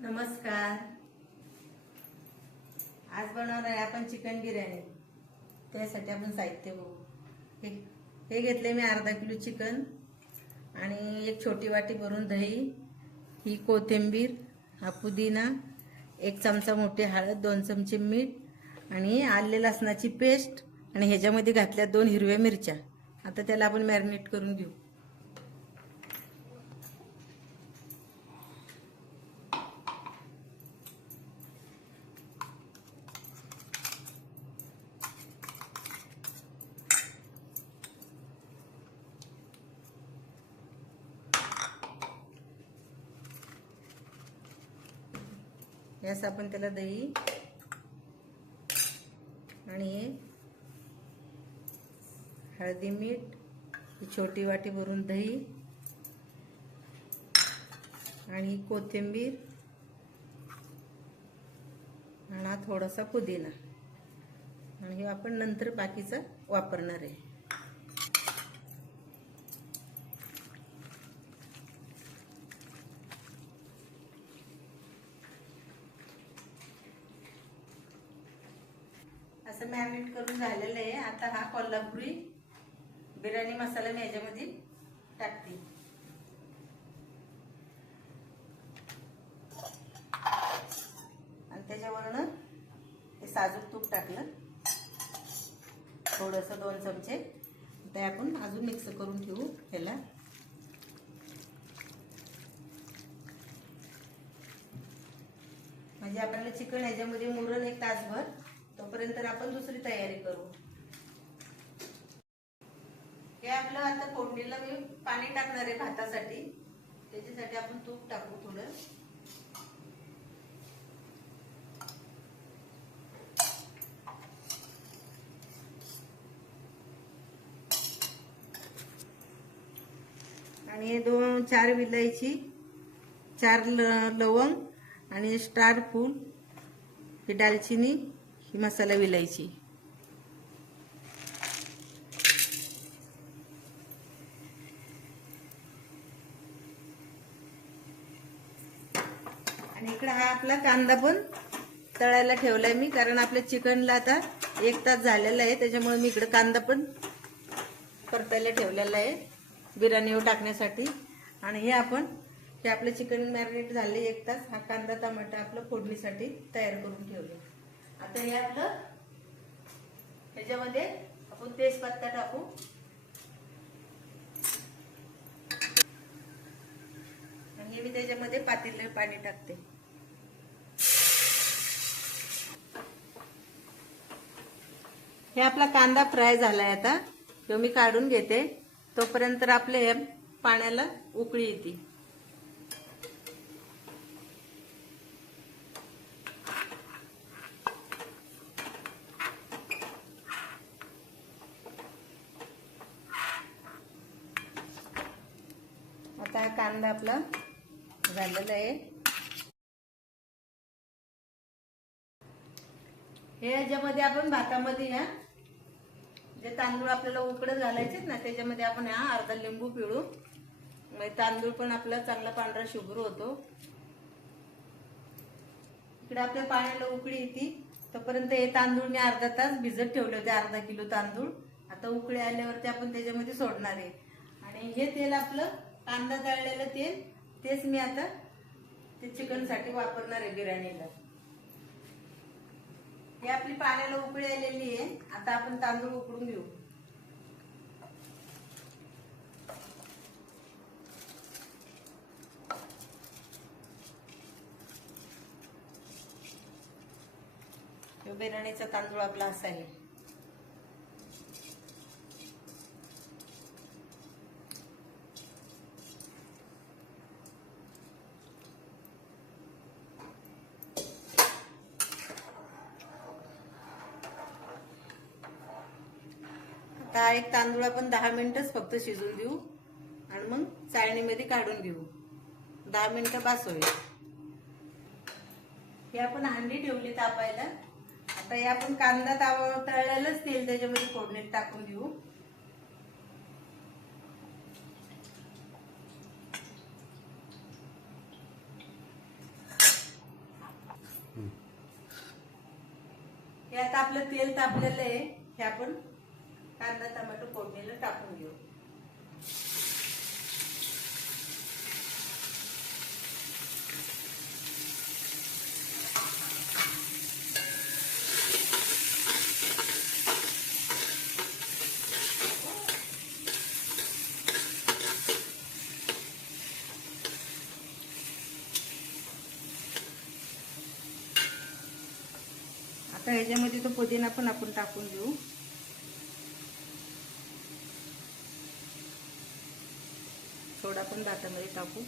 नमस्कार. आज बनवणार आहे आपण चिकन बिर्याणी. त्यासाठी आपण साहित्य बघू. हे घेतले मी अर्धा किलो चिकन आणि एक छोटी वाटी भरून दही, ही कोथिंबीर, हा पुदिना, एक चमचा मोठी हळद, 2 चमचे मीठ आणि आले लसणाची पेस्ट आणि ह्याच्यामध्ये घातल्या 2 हिरव्या मिरच्या. आता त्याला आपण मॅरिनेट करून घेऊ. यास आपण त्याला दही आणि हळदी, मीठ, ही छोटी वाटी भरून दही आणि कोथिंबीर आणि थोडासा पुदिना आणि हे आपण नंतर बाकीचं वापरणार आहे. असं मॅरिनेट करून झालेलं आहे. आता हा कोल्हापुरी बिर्याणी मसाला मी याच्यामध्ये टाकते. आणि त्याच्यावरून हे साजूक तूप टाकलं थोडंसं 2 चमचे. ते आपण अजून मिक्स करून ठेवू. ह्याला म्हणजे आपल्याला चिकन याच्यामध्ये मुरण 1 तासभर, तोपर्यंत आपण दुसरी तयारी करू. हे आपलं आता फोडणीला मी पाणी टाकणार आहे भातासाठी. त्याच्यासाठी आपण तूप टाकू थोडं. आणि 2-4 विलायची, 4 लवंग आणि स्टार फूल, ही दालचिनी, ही मसाला विलायची. आणि इकडे हा आपला कांदा पण तळायला ठेवलाय मी, कारण आपल्या चिकनला आता 1 तास झालेला आहे. त्याच्यामुळे मी इकडे कांदा पण परतायला ठेवलेला आहे बिर्याणीवर टाकण्यासाठी. आणि हे आपलं चिकन मॅरिनेट झाले 1 तास. हा कांदा टमाटा आपलं फोडणीसाठी तयार करून ठेवले. आता हे आपलं ह्याच्यामध्ये आपण तेजपत्ता टाकू. आणि मी त्याच्यामध्ये पातेल्यात पाणी टाकते. हे आपला कांदा फ्राय झालाय. आता तो मी काढून घेते. तोपर्यंत आपले हे पाण्याला उकळी येते. आता हा कांदा आपला झालेला आहे. हे याच्यामध्ये आपण भातामध्ये जे तांदूळ आपल्याला उकडत घालायचे ना, त्याच्यामध्ये आपण अर्धा लिंबू पिळू. म्हणजे तांदूळ पण आपला चांगला पांढरा शुभ्र होतो. इकडे आपल्या पाण्याला उकळी येते. तोपर्यंत हे तांदूळ मी अर्धा तास भिजत ठेवले होते, अर्धा किलो तांदूळ. आता उकळी आल्यावरती आपण त्याच्यामध्ये सोडणार आहे. आणि हे तेल आपलं कांदा तळलेलं तेल, तेच मी आता ते चिकन साठी वापरणार आहे बिर्याणीला. हे आपली पाण्याला उकळी आलेली आहे. आता आपण तांदूळ उकडून घेऊ. बिर्याणीचा तांदूळ आपला असा आहे. आता एक तांदूळ आपण 10 मिनिटच फक्त शिजून देऊ आणि मग चाळणीमध्ये काढून घेऊ. 10 मिनिटं बास होईल. हे आपण हांडी ठेवली तापायला. आता हे आपण कांदा तळलेलंच तेल त्याच्यामध्ये फोडणीत टाकून घेऊ. हे आता आपलं तेल तापलेलं आहे. हे आपण कांदा टोमॅटो फोडणीला टाकून घेऊ. आता ह्याच्यामध्ये तो पुदिना पण आपण टाकून घेऊ. थोडा पण भातामध्ये टाकू.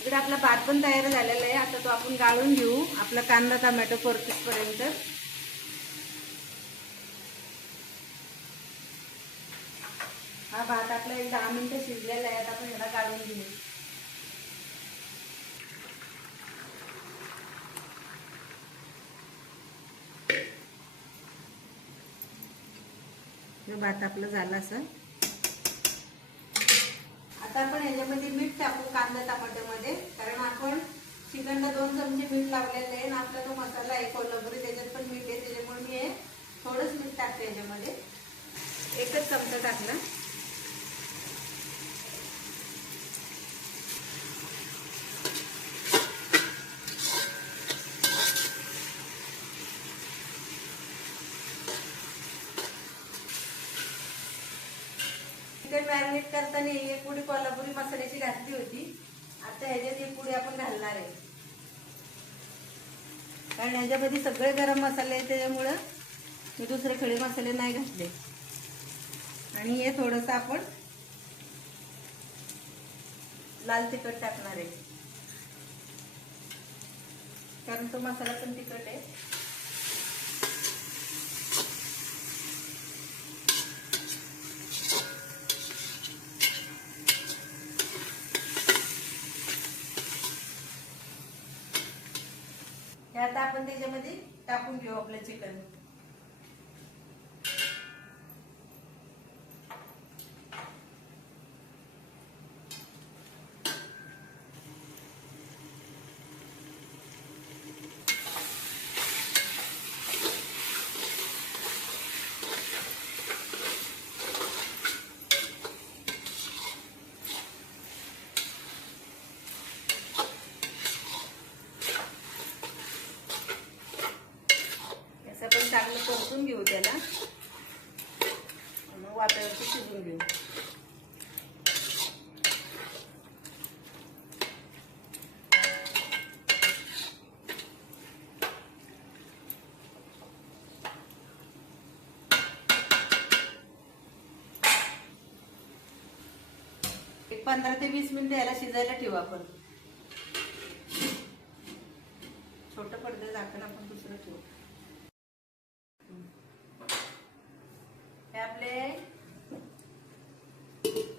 इकडे आपला भात पण तयार झालेला आहे. आता तो आपण गाळून घेऊ आपला कांदा टोमॅटो परतूपर्यंत. हा भात आपला 10 मिनिटं शिजलेला आहे. आता आपण ह्याला गाळून घेऊ. भात आपलं झालं असं. आता आपण ह्याच्यामध्ये मीठ टाकू कांदा टोमॅटोमध्ये, कारण आपण चिकनला 2 चमचे मीठ लावलेलं आहे आणि आपला तो मसाला आहे कोल्हापुरी, त्याच्यात पण मीठ आहे. त्याच्यामुळे मी हे थोडंच मीठ टाकते ह्याच्यामध्ये. 1च चमचा टाकला. चिकन मॅरिनेट करताना एक पुडी कोल्हापुरी मसाल्याची घातली होती. आता ह्याच्यात एक पुडी आपण घालणार आहे, कारण ह्याच्यामध्ये सगळे गरम मसाले आहेत. त्याच्यामुळं मी दुसरे खडे मसाले नाही घातले. आणि हे थोडंसं आपण लाल तिखट टाकणार आहे, कारण तो मसाला पण तिखट आहे. हे आता आपण त्याच्यामध्ये टाकून घेऊ आपलं चिकन. पण चांगलं परतून घेऊ त्याला. मग वाटावरती शिजून घेऊ. एक 15 ते 20 मिनिटं याला शिजायला ठेवू आपण. छोटं पडदं झाकण आपण दुसरं ठेवू. हे आपले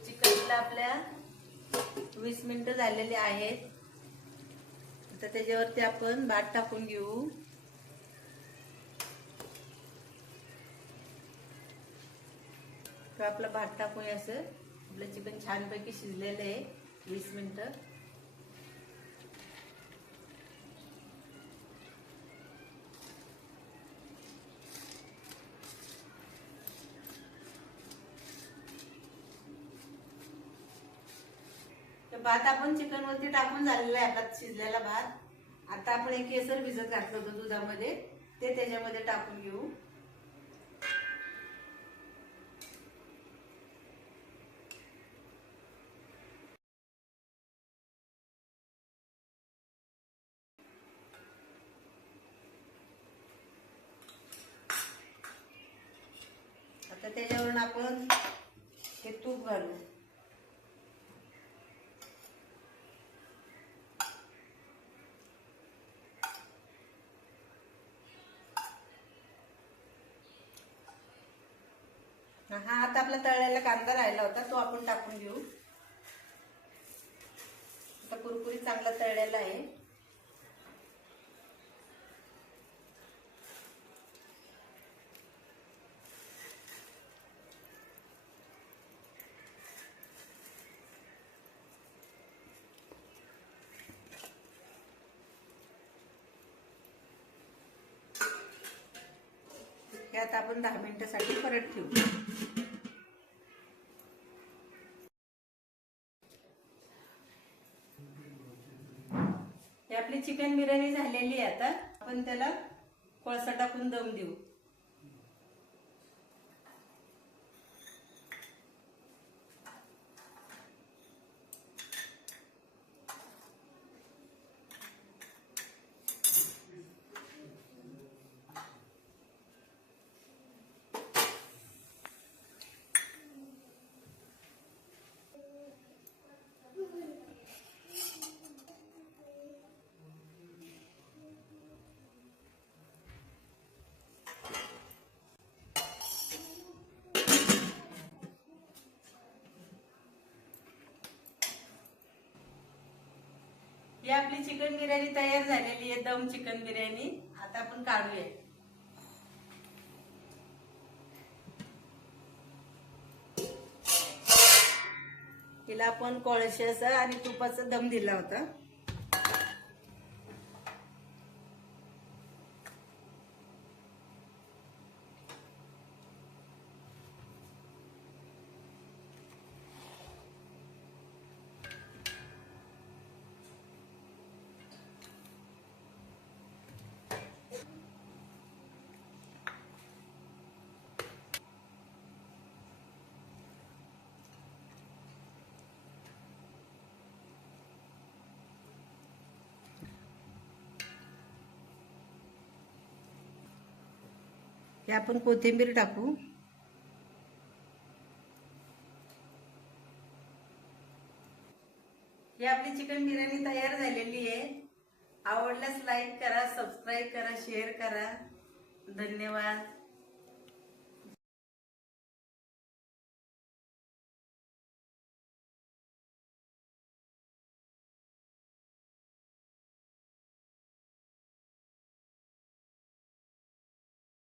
चिकनला आपल्या 20 मिनिटं झालेली आहेत. आता त्याच्यावरती आपण भात टाकून घेऊ. तर आपला भात टाकून असं आपलं चिकन छानपैकी शिजलेलं आहे 20 मिनिटं. भात आपण चिकन वरती टाकून झालेला आहे आपला शिजलेला भात. आता आपण एक केसर भिजत घातलं होतं दुधामध्ये, ते त्याच्यामध्ये टाकून घेऊ. आता त्याच्यावरून आपण हे तूप घालू. हा आता आपला तळलेला कांदा राहिला होता तो आपण टाकून घेऊ. आता कुरकुरीत चांगला तळलेला आहे. आता आपण 10 मिनिटासाठी परत ठेवू. ही आपली चिकन बिर्याणी झालेली आहे. आता आपण त्याला कोळसा टाकून दम देऊ. ही आपली चिकन बिर्याणी तयार झालेली आहे, दम चिकन बिर्याणी. आता आपण काढूया. हिला आपण कोळशाचा आणि तुपाचा दम दिला होता. हे आपण कोथिंबीर टाकू. ही आपली चिकन बिर्याणी तयार झालेली आहे. आवडल्यास लाईक करा, सबस्क्राईब करा, शेअर करा. धन्यवाद.